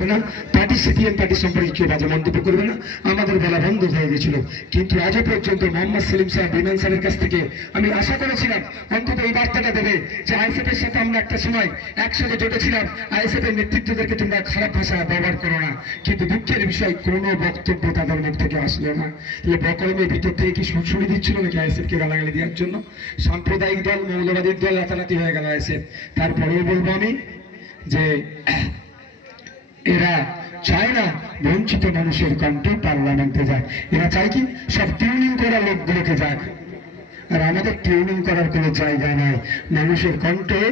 না party CPM party সম্পর্কে কেউ বাজে মন্তব্য করবে না। আমাদের বলা বন্ধ হয়ে গেছিল। কিন্তু আজও পর্যন্ত মোহাম্মদ সেলিম সাহেব, বিমান কাছ থেকে আমি আশা করেছিলাম, অন্তত এই বার্তাটা দেবে যে এর সাথে আমরা একটা সময় একসাথে জোটেছিলাম। এর নেতৃত্বদেরকে তোমরা খারাপ ভাষা ব্যবহার করো না। কিন্তু দুঃখের বিষয়, কোনো বক্তব্য তাদের মুখ থেকে আসলো না। তাহলে ভিতর থেকে কি সুরসুরি দিচ্ছিল নাকি আইএসএফ কে গালাগালি দেওয়ার জন্য? সাম্প্রদায়িক দল, মৌলবাদীর দল রাতারাতি হয়ে গেল আইএসএফ। তারপরেও বলব আমি যে এরা চায় না বঞ্চিত মানুষের কণ্ঠে পার্লামেন্টে যায়। এরা চায় কি সব টিউনিং করা লোকগুলোকে যাক। আর আমাদের টিউনিং করার কোনো জায়গা নাই। মানুষের কণ্ঠে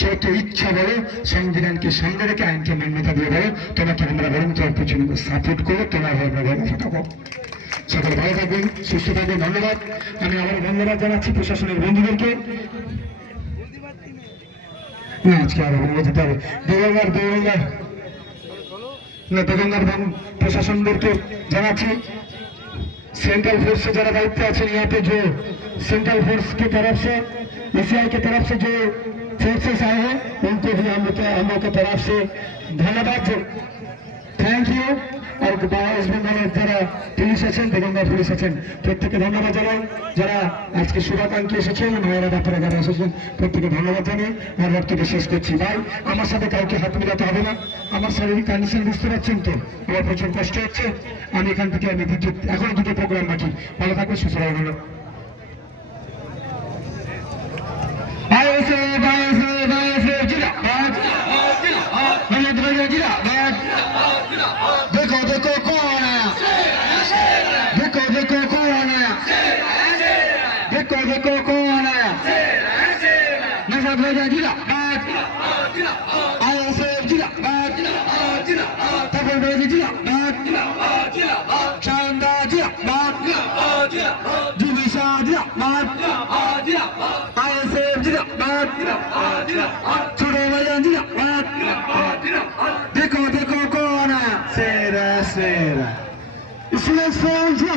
যত ইচ্ছা বলো, সংবিধানকে সামনে রেখে আইনকে মান্যতা দিয়ে বলো, তোমাকে আমরা বরং তোমার পেছনে সাপোর্ট করব, তোমার আমরা ব্যবস্থা থাকব সকলে ভালো থাকবেন, সুস্থ থাকবেন, ধন্যবাদ। আমি আমার ধন্যবাদ জানাচ্ছি প্রশাসনের বন্ধুদেরকে। না, আজকে আরও বলে দিতে হবে। দেওয়ার দেওয়ার मैं दगंगर बम प्रशासन को জানাচ্ছি सेंट्रल फोर्स से जरा दायित्व আছে यहाँ पे जो सेंट्रल फोर्स की तरफ से ईसीआई की तरफ से जो फोर्सेस आए हैं उनको भी हम लोग के- हम लोग की तरफ से धन्यवाद থ্যাংক ইউ আর ওয়েস্ট বেঙ্গলের যারা পুলিশ আছেন বেগঙ্গা পুলিশ আছেন প্রত্যেকে ধন্যবাদ জানাই। যারা আজকে শুভাকাঙ্ক্ষী এসেছেন, মায়েরা ডাক্তারা যারা এসেছেন প্রত্যেকে ধন্যবাদ জানিয়ে আমার বক্তব্য শেষ করছি। ভাই, আমার সাথে কাউকে হাত মিলাতে হবে না। আমার শারীরিক কন্ডিশন বুঝতে পারছেন তো? আমার প্রচুর কষ্ট হচ্ছে। আমি এখান থেকে আমি দ্বিতীয় এখনও দুটো প্রোগ্রাম বাকি। ভালো থাকবে সুস্থ থাকবে আইএসএফ আইএসএফ আইএসএফ জিন্দাবাদ মোহাম্মদ ভাইয়া জিন্দাবাদ देखो देखो कौन आया देखो देखो कौन आया देखो देखो कौन आया नशा भेजा जिंदाबाद आईएसएफ जिंदाबाद तबल भेजी जिंदाबाद शानदार जिंदाबाद जुबिशा जिंदाबाद आईएसएफ जिंदाबाद छोड़ो भैया जिंदाबाद देखो देखो कौन आया सेरा सेरा इसलिए सोच